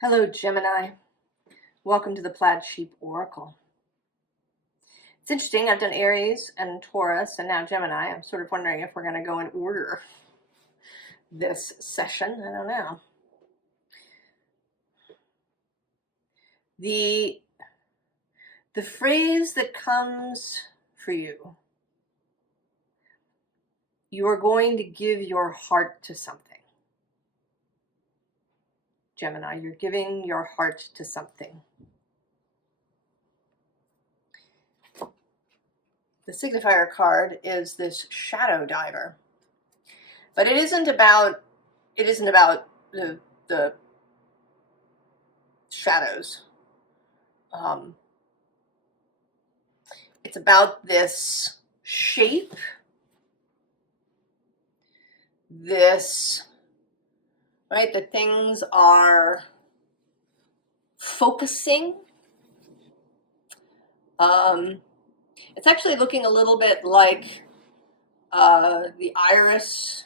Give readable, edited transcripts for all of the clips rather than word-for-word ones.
Hello, Gemini. Welcome to the Plaid Sheep Oracle. It's interesting, I've done Aries and Taurus and now Gemini. I'm sort of wondering if we're going to go in order this session. I don't know. The phrase that comes for you, you are going to give your heart to something. Gemini, you're giving your heart to something. The signifier card is this shadow diver. But it isn't about the shadows. It's about this shape, right, that things are focusing. It's actually looking a little bit like the iris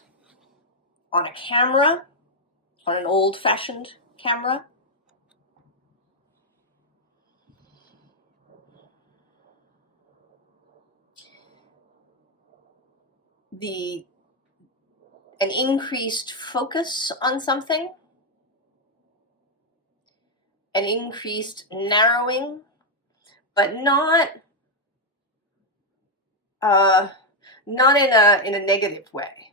on a camera, on an old-fashioned camera. An increased focus on something, an increased narrowing, but not in a negative way.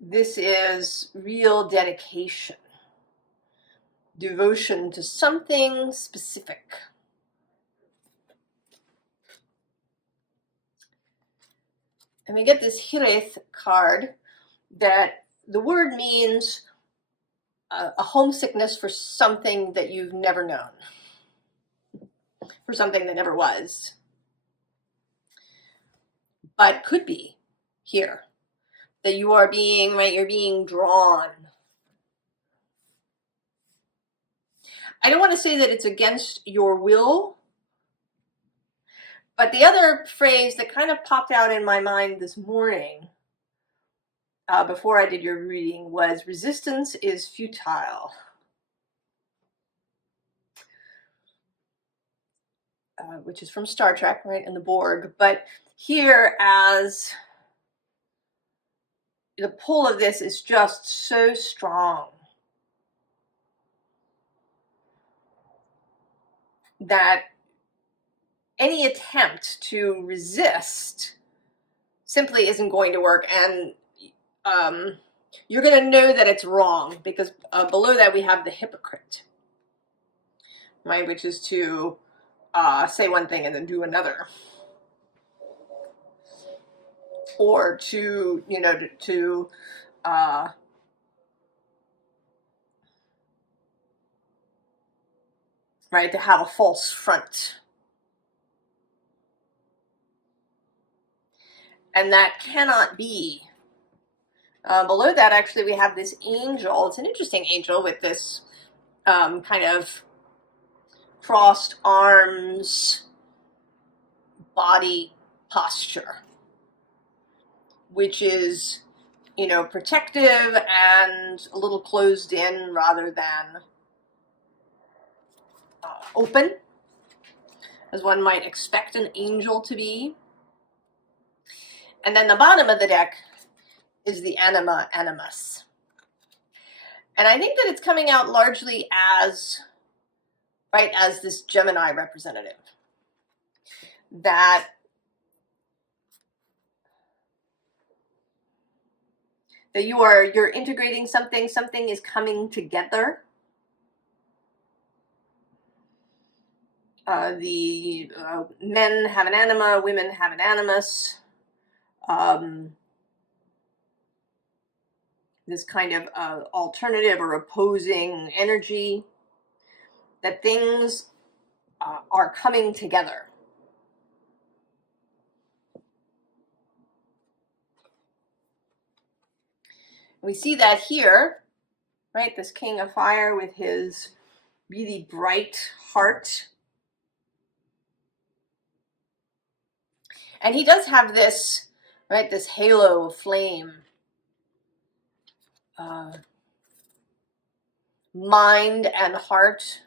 This is real dedication, devotion to something specific. And we get this Hireth card that the word means a homesickness for something that you've never known, for something that never was, but could be here, that you are being, right, you're being drawn. I don't want to say that it's against your will, but the other phrase that kind of popped out in my mind this morning before I did your reading was resistance is futile. Which is from Star Trek, right, and the Borg. But here, as the pull of this is just so strong that any attempt to resist simply isn't going to work, and you're going to know that it's wrong, because below that we have the hypocrite, right, which is to say one thing and then do another, or to right, to have a false front. And that cannot be. Below that, actually, we have this angel. It's an interesting angel with this kind of crossed arms, body posture, which is, protective and a little closed in rather than open, as one might expect an angel to be. And then the bottom of the deck is the anima animus. And I think that it's coming out largely as, right, as this Gemini representative. That you're integrating something is coming together. The men have an anima, women have an animus. This kind of alternative or opposing energy, that things are coming together. We see that here, right? This King of Fire with his really bright heart. And he does have this, right, this halo of flame mind and heart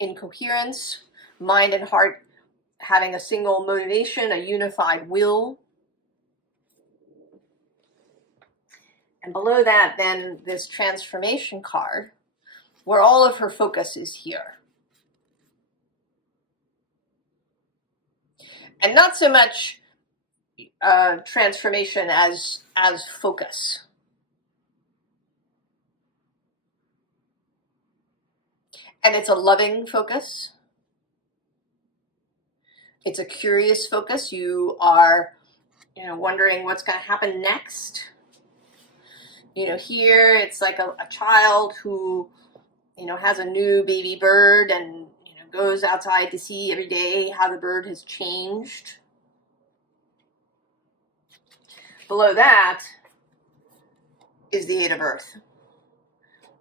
in coherence, mind and heart having a single motivation, a unified will. And below that, then, this transformation card, where all of her focus is here. And not so much transformation as focus. And it's a loving focus. It's a curious focus. You are, wondering what's going to happen next. Here it's like a child who, has a new baby bird and, goes outside to see every day how the bird has changed. Below that is the Eight of Earth.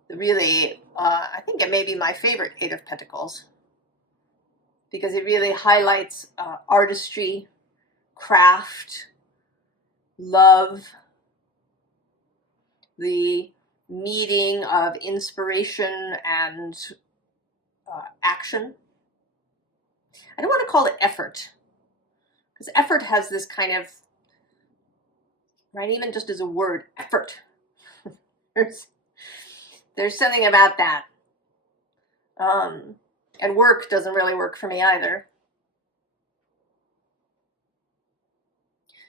Really, I think it may be my favorite Eight of Pentacles, because it really highlights artistry, craft, love, the meeting of inspiration and action. I don't want to call it effort, because effort has this kind of, right, even just as a word, effort. There's something about that. And work doesn't really work for me either.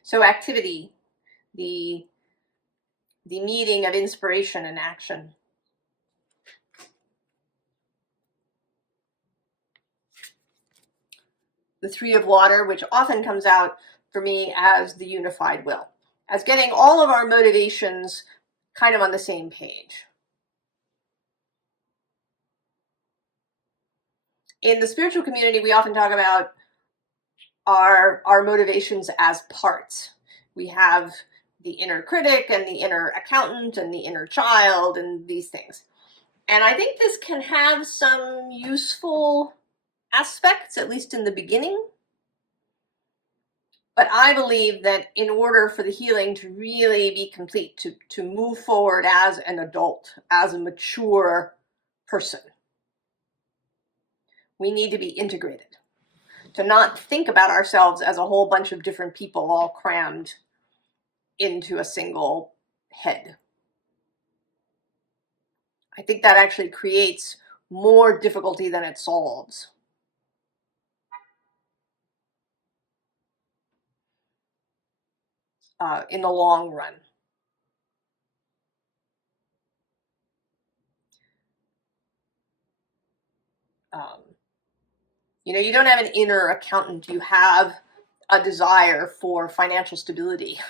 So activity, the meeting of inspiration and action. The Three of Water, which often comes out for me as the unified will, as getting all of our motivations kind of on the same page. In the spiritual community, we often talk about our motivations as parts. We have the inner critic and the inner accountant and the inner child and these things. And I think this can have some useful aspects, at least in the beginning. But I believe that in order for the healing to really be complete, to move forward as an adult, as a mature person, we need to be integrated. To not think about ourselves as a whole bunch of different people all crammed into a single head. I think that actually creates more difficulty than it solves. In the long run. You don't have an inner accountant. You have a desire for financial stability.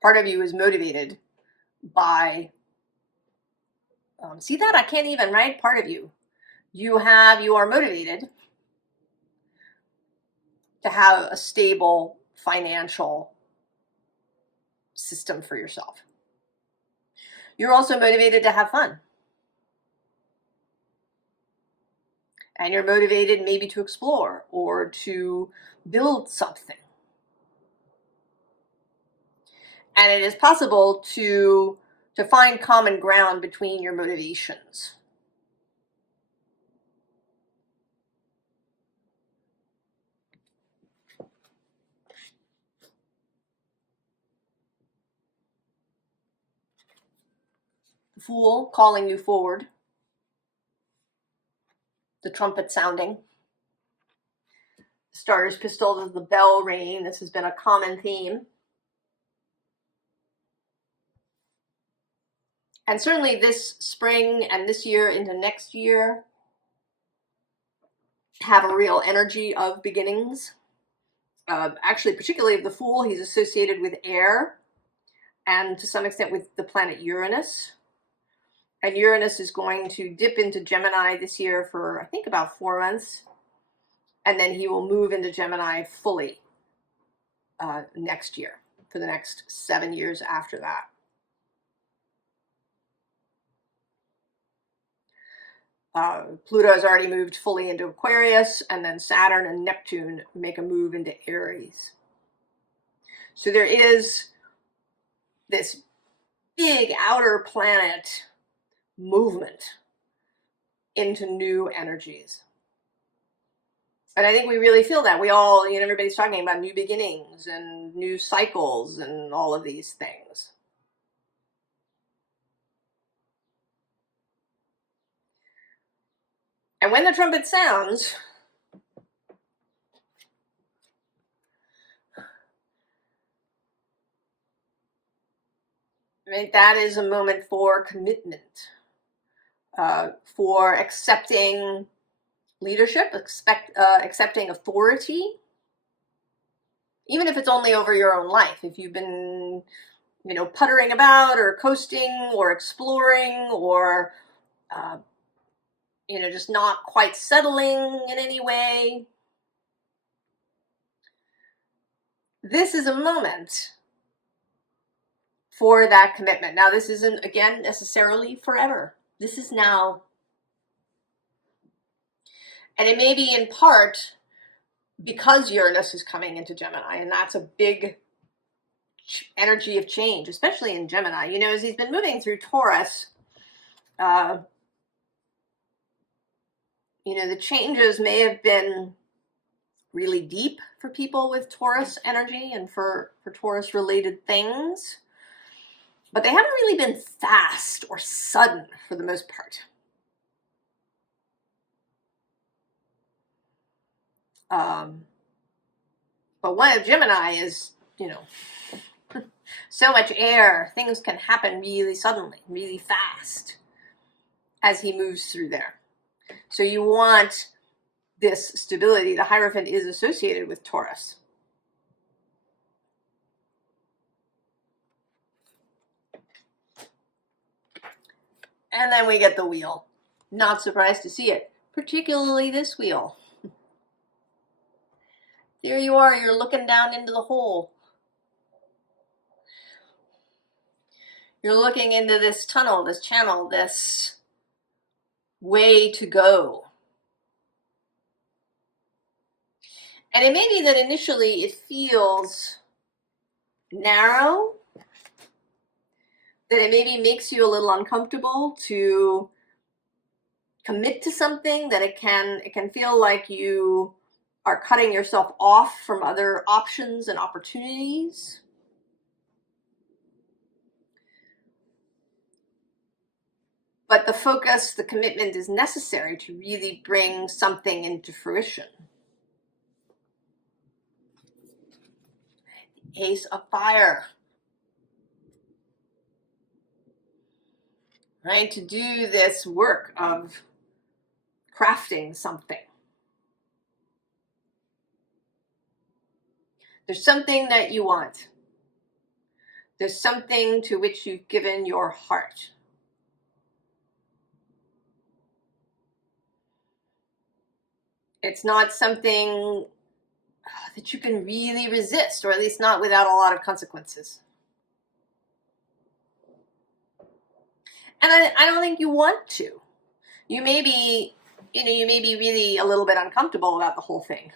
Part of you is motivated by, see that? I can't even, right? Part of you. You are motivated to have a stable financial system for yourself. You're also motivated to have fun. And you're motivated maybe to explore or to build something. And it is possible to find common ground between your motivations. The Fool calling you forward. The trumpet sounding. Starter's pistol, the bell ringing. This has been a common theme. And certainly this spring and this year into next year have a real energy of beginnings. Actually, particularly the Fool, he's associated with air and to some extent with the planet Uranus. And Uranus is going to dip into Gemini this year for, I think, about 4 months. And then he will move into Gemini fully next year, for the next 7 years after that. Pluto has already moved fully into Aquarius, and then Saturn and Neptune make a move into Aries. So there is this big outer planet movement into new energies. And I think we really feel that. We all, everybody's talking about new beginnings and new cycles and all of these things. And when the trumpet sounds, right, that is a moment for commitment, for accepting leadership, accepting authority, even if it's only over your own life. If you've been, puttering about or coasting or exploring or, just not quite settling in any way, this is a moment for that commitment. Now, this isn't, again, necessarily forever. This is now. And it may be in part because Uranus is coming into Gemini, and that's a big energy of change, especially in Gemini. As he's been moving through Taurus, the changes may have been really deep for people with Taurus energy and for Taurus related things, but they haven't really been fast or sudden for the most part. But one of Gemini is, so much air, things can happen really suddenly, really fast as he moves through there. So you want this stability. The Hierophant is associated with Taurus. And then we get the wheel. Not surprised to see it, particularly this wheel. There you are, you're looking down into the hole. You're looking into this tunnel, this channel, this way to go. And it may be that initially it feels narrow, that it maybe makes you a little uncomfortable to commit to something, that it can feel like you are cutting yourself off from other options and opportunities. But the focus, the commitment is necessary to really bring something into fruition. Ace of Fire. Right? To do this work of crafting something. There's something that you want. There's something to which you've given your heart. It's not something that you can really resist, or at least not without a lot of consequences. And I don't think you want to. You may be, really a little bit uncomfortable about the whole thing.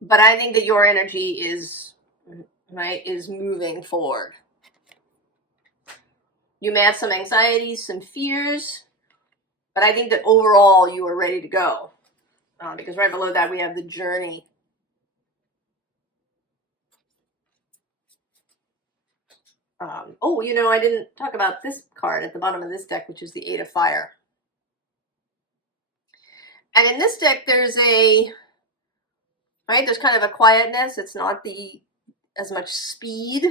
But I think that your energy is moving forward. You may have some anxieties, some fears, but I think that overall you are ready to go. Because right below that we have the Journey. I didn't talk about this card at the bottom of this deck, which is the Eight of Fire. And in this deck, there's there's kind of a quietness. It's not as much speed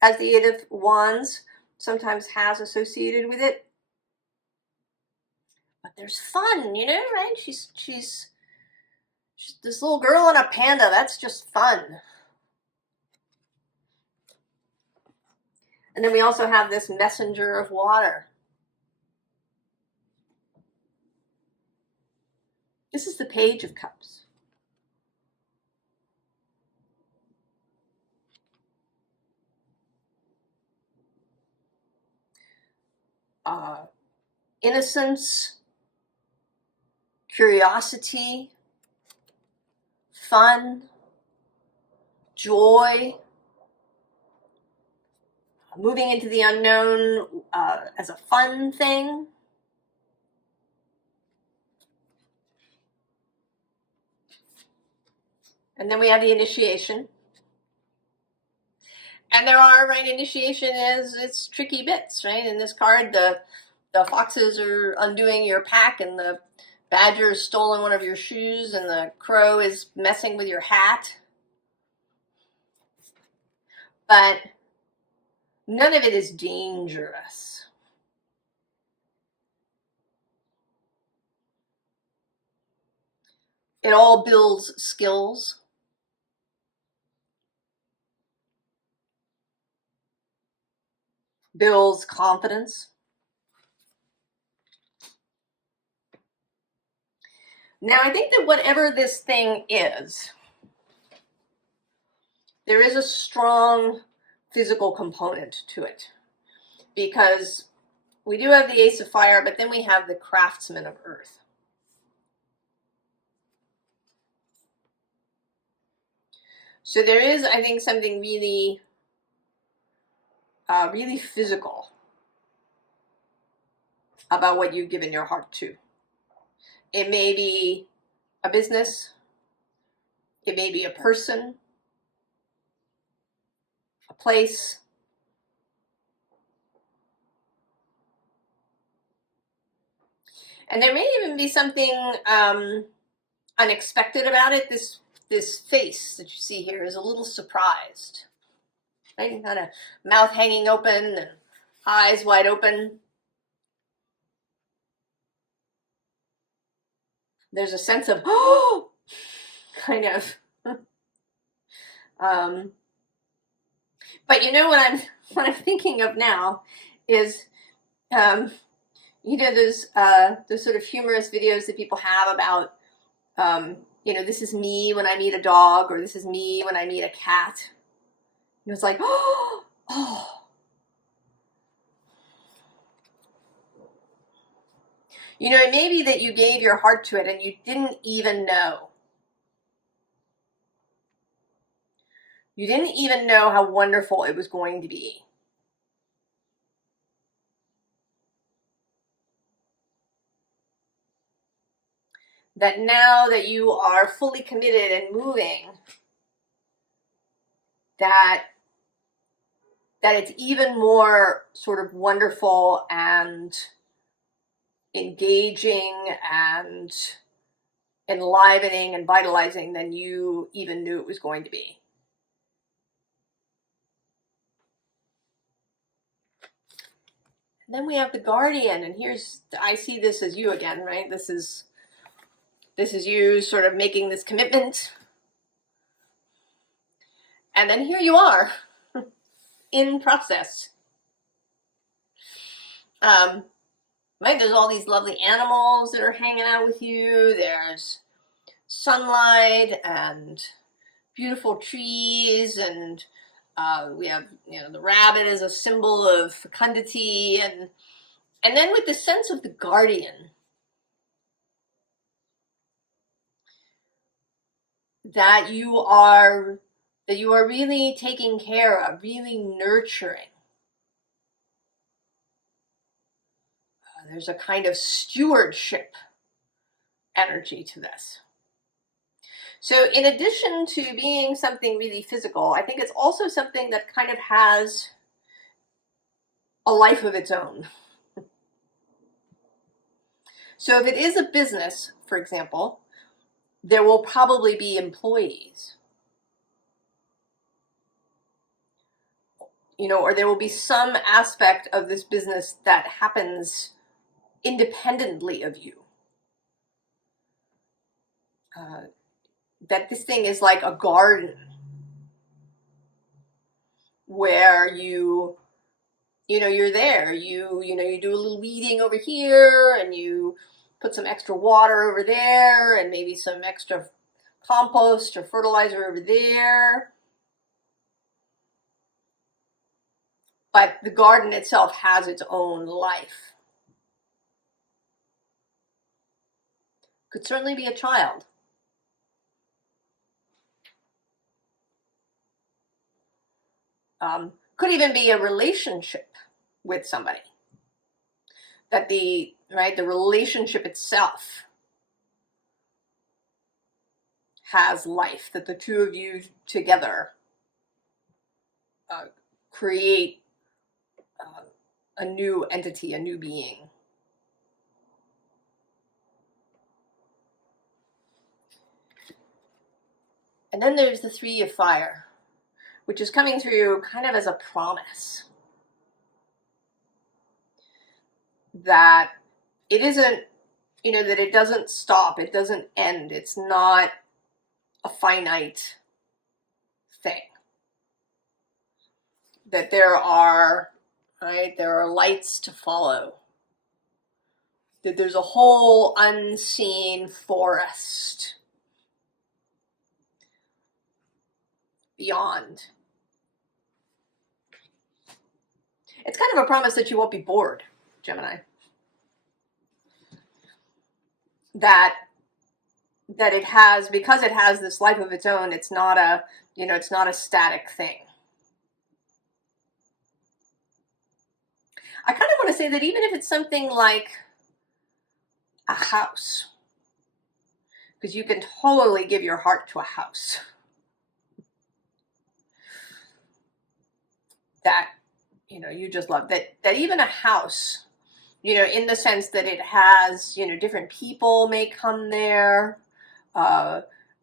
as the Eight of Wands sometimes has associated with it. But there's fun, right? She's this little girl and a panda. That's just fun. And then we also have this Messenger of Water. This is the Page of Cups. Innocence, curiosity, fun, joy, moving into the unknown as a fun thing. And then we have the initiation. And there are, right, initiation is, it's tricky bits, right? In this card, the foxes are undoing your pack, and the badger has stolen one of your shoes, and the crow is messing with your hat. But none of it is dangerous. It all builds skills. Builds confidence. Now, I think that whatever this thing is, there is a strong physical component to it, because we do have the Ace of Fire, but then we have the Craftsman of Earth. So there is, I think, something really, really physical about what you've given your heart to. It may be a business. It may be a person, a place. And there may even be something unexpected about it. This face that you see here is a little surprised. Right? Kind of mouth hanging open and eyes wide open. There's a sense of, oh, kind of. But you know what I'm thinking of now is, you know, those sort of humorous videos that people have about, you know, this is me when I meet a dog, or this is me when I meet a cat. And it's like, oh, oh. You know, it may be that you gave your heart to it and you didn't even know. You didn't even know how wonderful it was going to be. That now that you are fully committed and moving, that it's even more sort of wonderful and engaging and enlivening and vitalizing than you even knew it was going to be. And then we have the Guardian, and here's, I see this as you again, right? This is you sort of making this commitment. And then here you are in process. Right, there's all these lovely animals that are hanging out with you. There's sunlight and beautiful trees, and we have, you know, the rabbit as a symbol of fecundity, and then with the sense of the Guardian, that you are really taking care of, really nurturing. There's a kind of stewardship energy to this. So in addition to being something really physical, I think it's also something that kind of has a life of its own. So if it is a business, for example, there will probably be employees. You know, or there will be some aspect of this business that happens independently of you. That this thing is like a garden where you know, you're there, you know, you do a little weeding over here, and you put some extra water over there, and maybe some extra compost or fertilizer over there. But the garden itself has its own life. Could certainly be a child. Could even be a relationship with somebody. That the relationship itself has life, that the two of you together create a new entity, a new being. And then there's the Three of Fire, which is coming through kind of as a promise that it isn't, that it doesn't stop, it doesn't end, it's not a finite thing. That there are lights to follow. That there's a whole unseen forest beyond. It's kind of a promise that you won't be bored, Gemini. That it has, because it has this life of its own, it's not a, it's not a static thing. I kind of want to say that even if it's something like a house, because you can totally give your heart to a house, that, you just love, that even a house, in the sense that it has, different people may come there,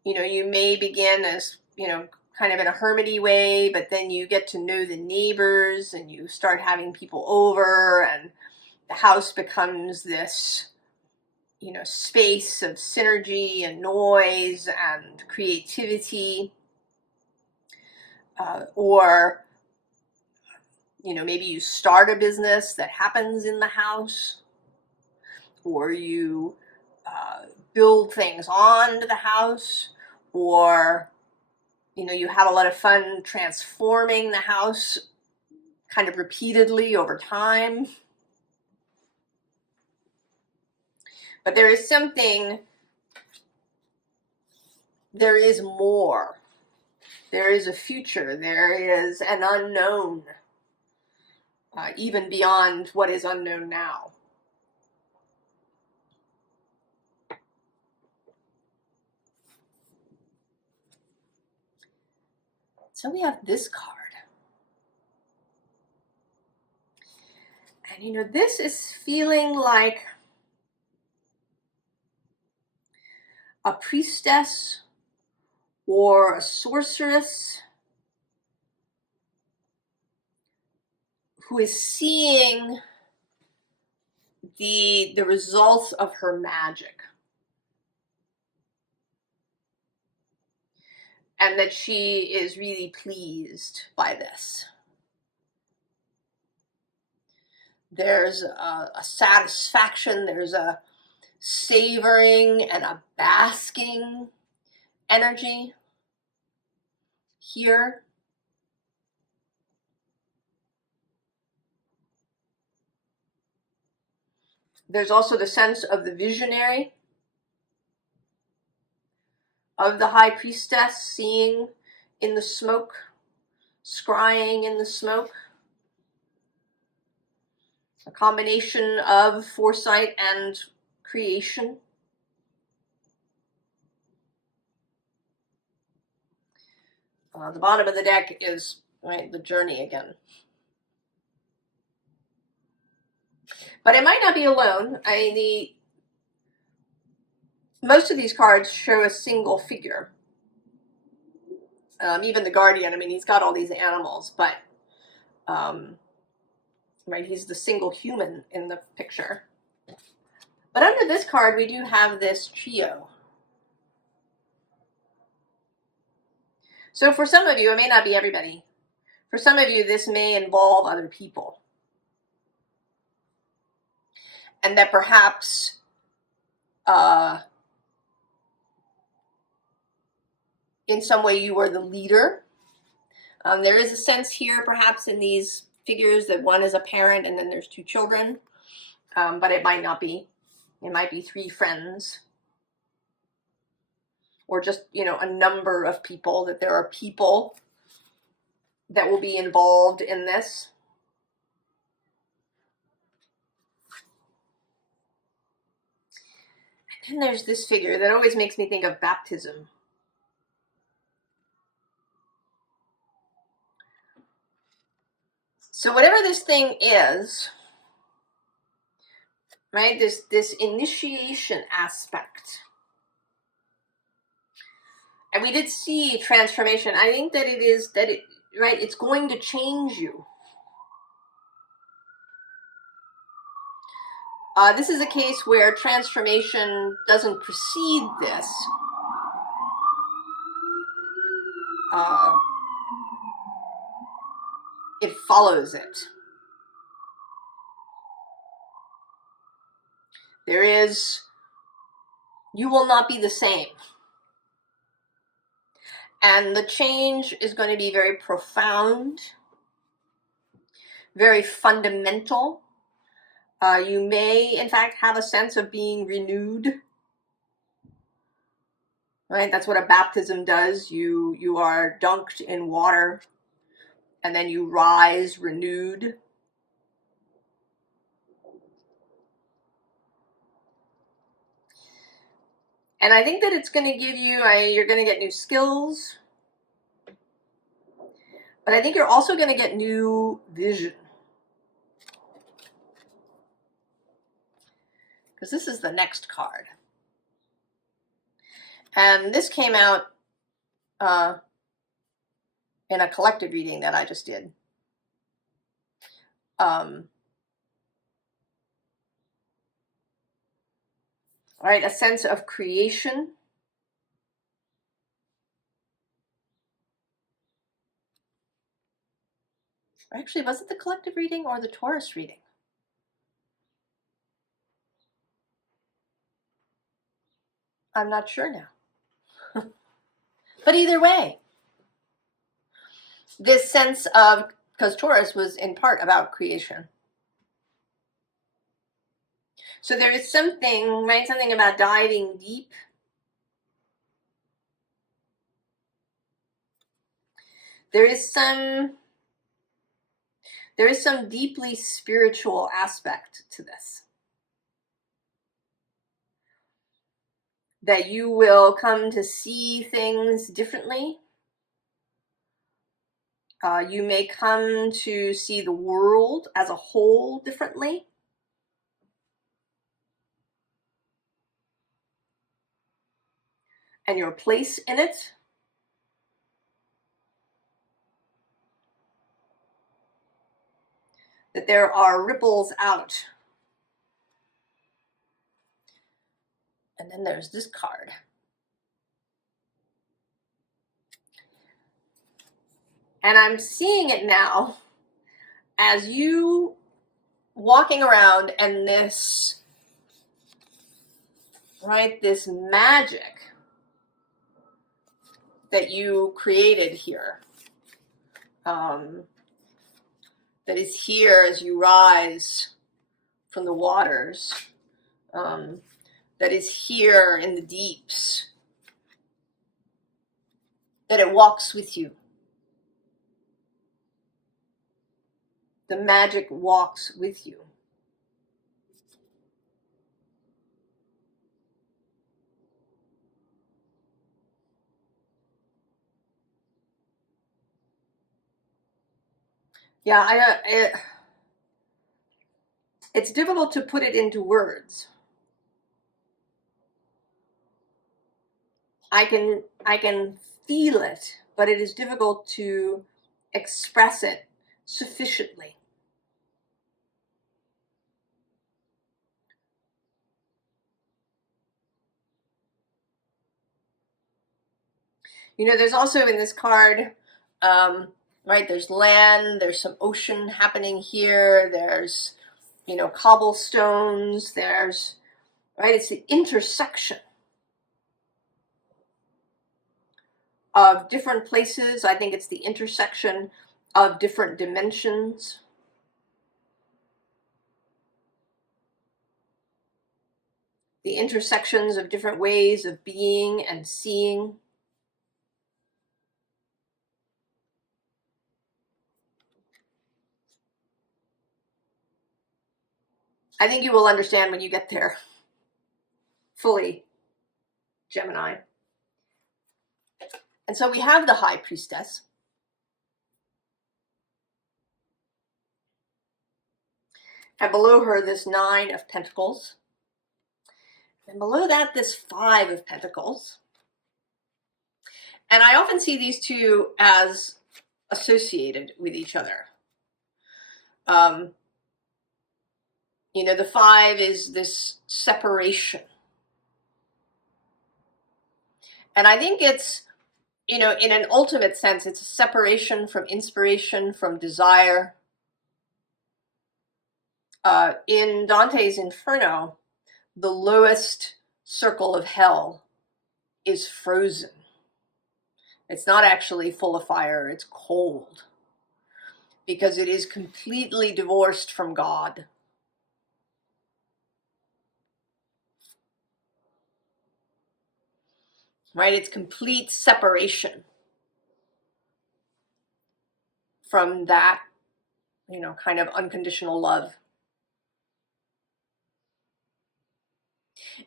you may begin as, kind of in a hermity way, but then you get to know the neighbors and you start having people over, and the house becomes this, space of synergy and noise and creativity. Or, maybe you start a business that happens in the house, or you build things onto the house, or, you have a lot of fun transforming the house kind of repeatedly over time. But there is something, there is more. There is a future. There is an unknown, even beyond what is unknown now. So we have this card. And this is feeling like a priestess or a sorceress who is seeing the results of her magic. And that she is really pleased by this. There's a satisfaction, there's a savoring and a basking energy here. There's also the sense of the visionary, of the high priestess seeing in the smoke, scrying in the smoke. A combination of foresight and creation. The bottom of the deck is the journey again. But it might not be alone. Most of these cards show a single figure. Even the Guardian, he's got all these animals, but he's the single human in the picture. But under this card, we do have this trio. So for some of you, it may not be everybody. For some of you, this may involve other people. And that perhaps in some way you are the leader. There is a sense here, perhaps, in these figures that one is a parent and then there's two children. But it might not be. It might be three friends. Or just, a number of people, that there are people that will be involved in this. And there's this figure that always makes me think of baptism. So whatever this thing is, right, this initiation aspect. And we did see transformation. I think that it is, right, it's going to change you. This is a case where transformation doesn't precede this. It follows it. You will not be the same. And the change is going to be very profound, very fundamental. You may, in fact, have a sense of being renewed. Right? That's what a baptism does. You are dunked in water, and then you rise renewed. And I think that it's going to give you, you're going to get new skills. But I think you're also going to get new vision. Because this is the next card. And this came out in a collective reading that I just did. Right, a sense of creation. Actually, was it the collective reading or the Taurus reading? I'm not sure now. But either way, this sense of, because Taurus was in part about creation. So there is something, right, something about diving deep. There is some deeply spiritual aspect to this. That you will come to see things differently. You may come to see the world as a whole differently. And your place in it. That there are ripples out. And then there's this card. And I'm seeing it now as you walking around and this, right, this magic that you created here, that is here as you rise from the waters, that is here in the deeps, that it walks with you. The magic walks with you. Yeah, it's difficult to put it into words. I can feel it, but it is difficult to express it sufficiently. You know, there's also in this card, right, there's land, there's some ocean happening here, there's, you know, cobblestones, there's, right, it's the intersection of different places. I think it's the intersection of different dimensions. The intersections of different ways of being and seeing. I think you will understand when you get there fully, Gemini. And so we have the High Priestess. And below her, this 9 of Pentacles. And below that, this 5 of Pentacles. And I often see these two as associated with each other. You know, the 5 is this separation. And I think it's, you know, in an ultimate sense, it's a separation from inspiration, from desire. In Dante's Inferno, the lowest circle of hell is frozen. It's not actually full of fire, it's cold, because it is completely divorced from God. Right? It's complete separation from that, you know, kind of unconditional love.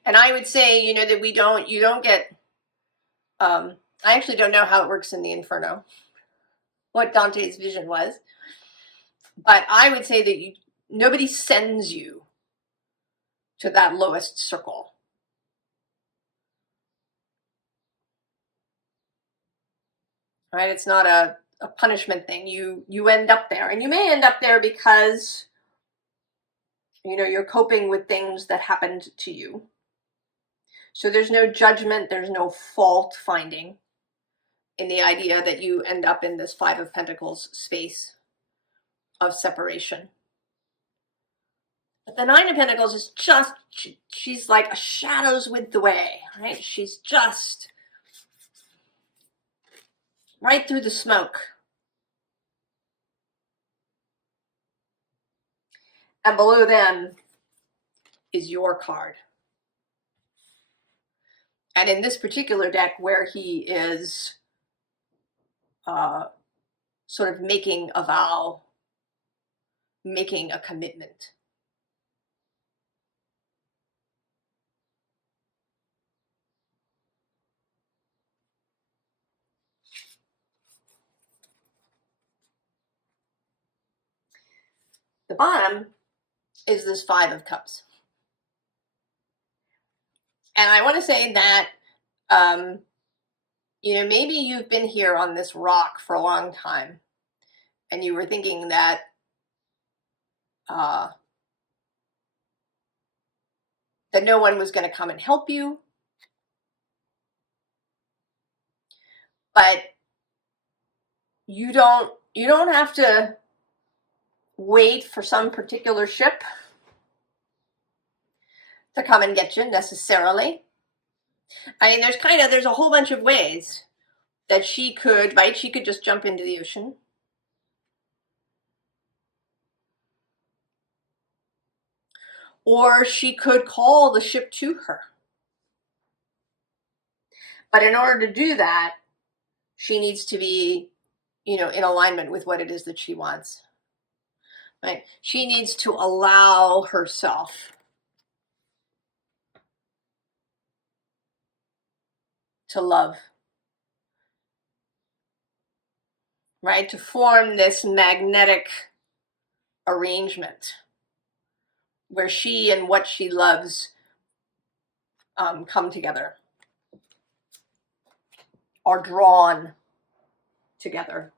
And I would say, you know, that you don't get, I actually don't know how it works in the Inferno, what Dante's vision was, but I would say that nobody sends you to that lowest circle. Right? It's not a punishment thing. You end up there, and you may end up there because, you know, you're coping with things that happened to you. So there's no judgment, there's no fault finding in the idea that you end up in this 5 of Pentacles space of separation. But the 9 of Pentacles is just, she's like a shadows with the way, right? She's just right through the smoke. And below them is your card. And in this particular deck, where he is sort of making a vow, making a commitment. The bottom is this 5 of Cups. And I want to say that, you know, maybe you've been here on this rock for a long time, and you were thinking that that no one was going to come and help you. But you don't have to wait for some particular ship to come and get you necessarily. I mean, there's a whole bunch of ways that she could, right? She could just jump into the ocean. Or she could call the ship to her. But in order to do that, she needs to be, you know, in alignment with what it is that she wants. Right? She needs to allow herself to love. Right? To form this magnetic arrangement where she and what she loves come together, are drawn together.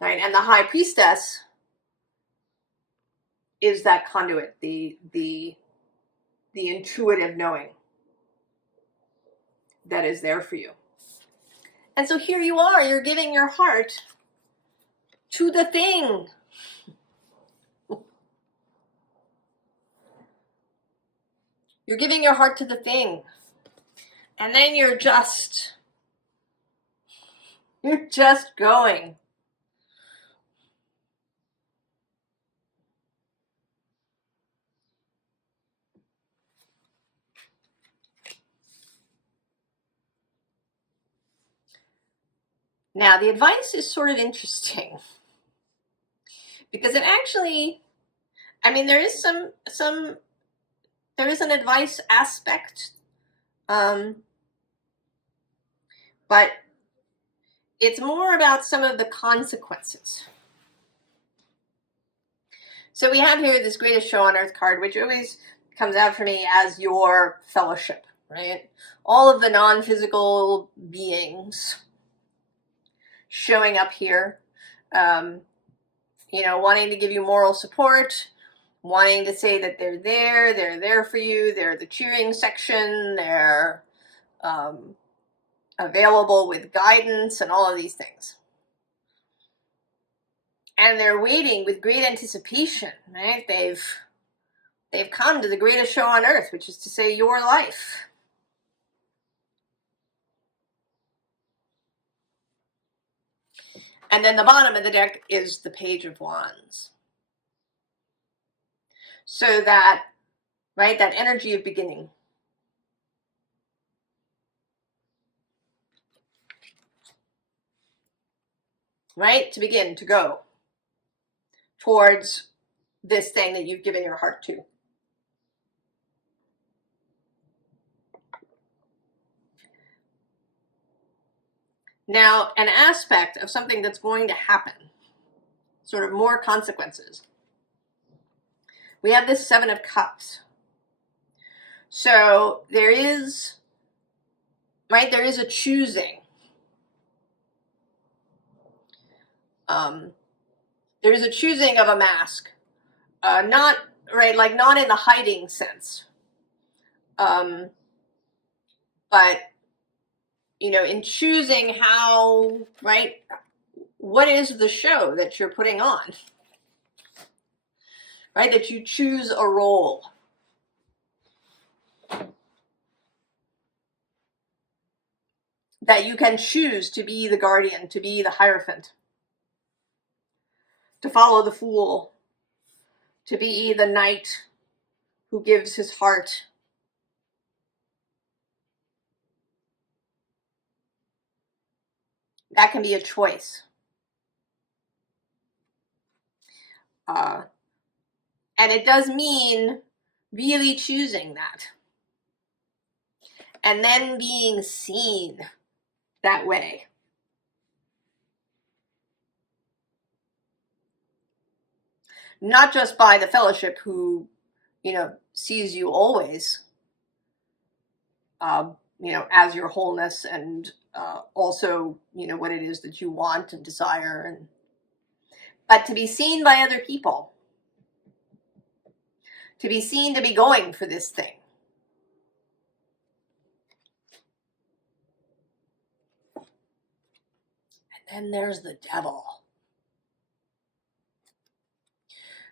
Right? And the High Priestess is that conduit, the intuitive knowing that is there for you. And so here you are, you're giving your heart to the thing. You're giving your heart to the thing. And then you're just going. Now, the advice is sort of interesting because it actually, I mean, there is there is an advice aspect, but it's more about some of the consequences. So we have here this Greatest Show on Earth card, which always comes out for me as your fellowship, right? All of the non-physical beings showing up here, you know, wanting to give you moral support, wanting to say that they're there for you, they're the cheering section, they're available with guidance and all of these things. And they're waiting with great anticipation, right? They've come to the greatest show on earth, which is to say your life. And then the bottom of the deck is the Page of Wands. So that, right, that energy of beginning. Right? To begin, to go towards this thing that you've given your heart to. Now, an aspect of something that's going to happen, sort of more consequences. We have this Seven of Cups. So there is, right, there is a choosing. There is a choosing of a mask. Not, right, like not in the hiding sense. But, you know, in choosing how, right, what is the show that you're putting on? Right, that you choose a role. That you can choose to be the guardian, to be the Hierophant, to follow the Fool, to be the knight who gives his heart. That can be a choice. And it does mean really choosing that. And then being seen that way. Not just by the fellowship who, you know, sees you always, you know, as your wholeness and also, you know, what it is that you want and desire, but to be seen by other people. To be seen to be going for this thing. And then there's the Devil,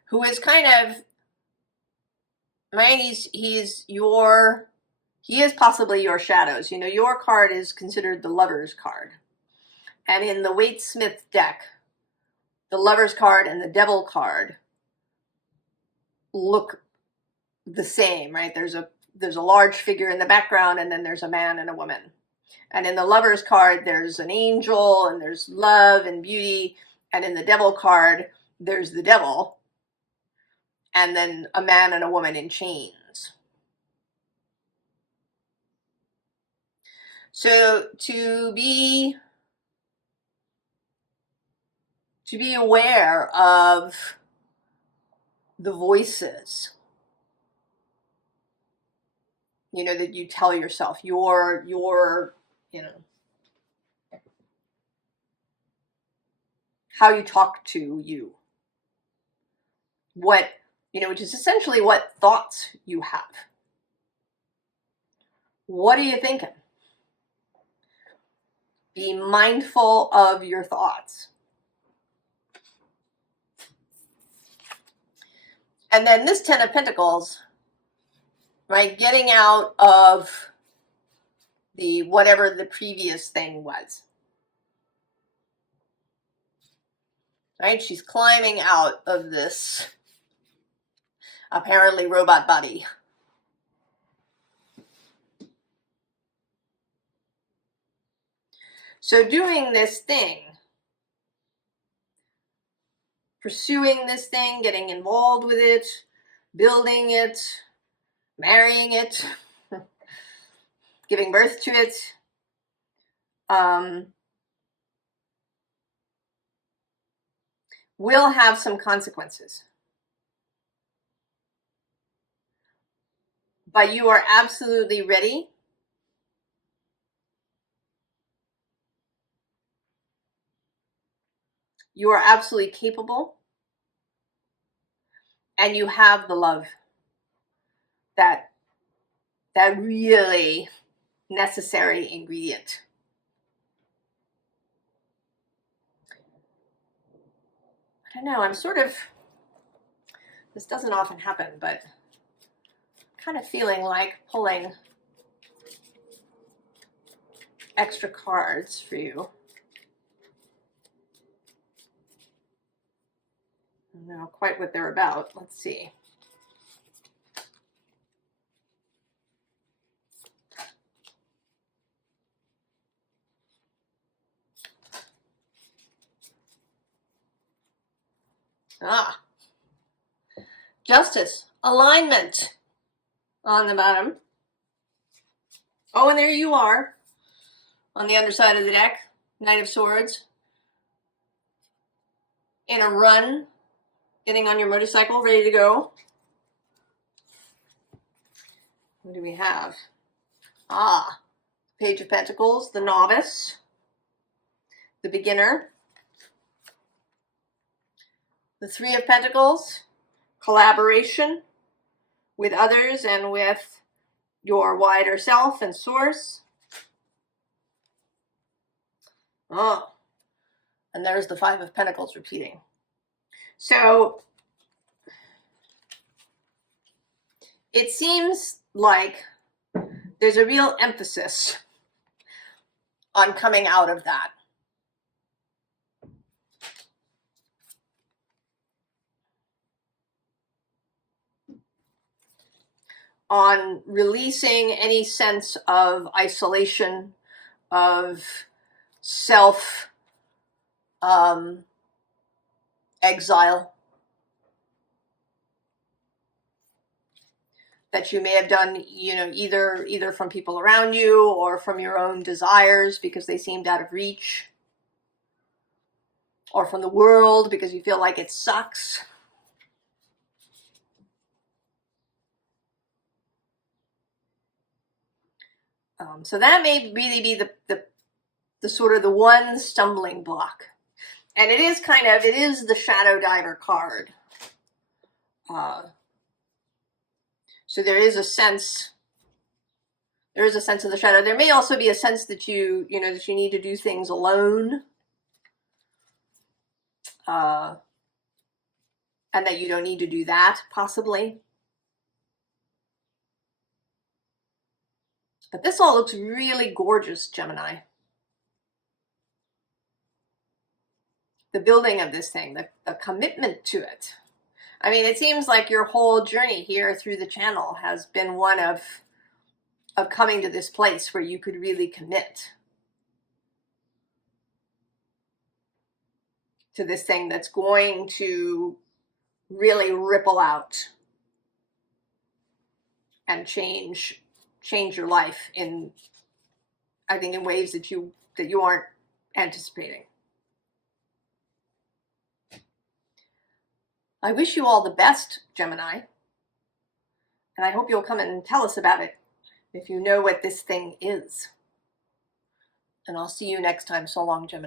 who is kind of, right, he is possibly your shadows. You know, your card is considered the Lover's card. And in the Waite-Smith deck, the Lover's card and the Devil card look the same, right? There's a large figure in the background, and then there's a man and a woman. And in the Lover's card, there's an angel, and there's love and beauty. And in the Devil card, there's the devil, and then a man and a woman in chains. So to be aware of the voices, you know, that you tell yourself, your, you know, how you talk to you, what, you know, which is essentially what thoughts you have. What are you thinking? Be mindful of your thoughts. And then this Ten of Pentacles, right, getting out of the whatever the previous thing was. Right, she's climbing out of this apparently robot body. So doing this thing pursuing this thing, getting involved with it, building it, marrying it, giving birth to it. Will have some consequences. But you are absolutely ready. You are absolutely capable. And you have the love that really necessary ingredient. I don't know, I'm sort of, this doesn't often happen, but kind of feeling like pulling extra cards for you. I don't know quite what they're about. Let's see. Justice, alignment on the bottom. Oh, and there you are on the underside of the deck, Knight of Swords. In a run, getting on your motorcycle, ready to go. What do we have? Page of Pentacles, the novice, the beginner. The Three of Pentacles, collaboration with others and with your wider self and source. And there's the Five of Pentacles repeating. So it seems like there's a real emphasis on coming out of that. On releasing any sense of isolation, of self exile that you may have done, either from people around you or from your own desires because they seemed out of reach, or from the world because you feel like it sucks. So that may really be the sort of the one stumbling block. And it is the Shadow Diver card. So there is a sense of the shadow. There may also be a sense that you need to do things alone. And that you don't need to do that, possibly. But this all looks really gorgeous, Gemini. The building of this thing, the commitment to it. I mean, it seems like your whole journey here through the channel has been one of coming to this place where you could really commit to this thing that's going to really ripple out and change your life in ways that you aren't anticipating. I wish you all the best, Gemini, and I hope you'll come and tell us about it if you know what this thing is. And I'll see you next time. So long, Gemini.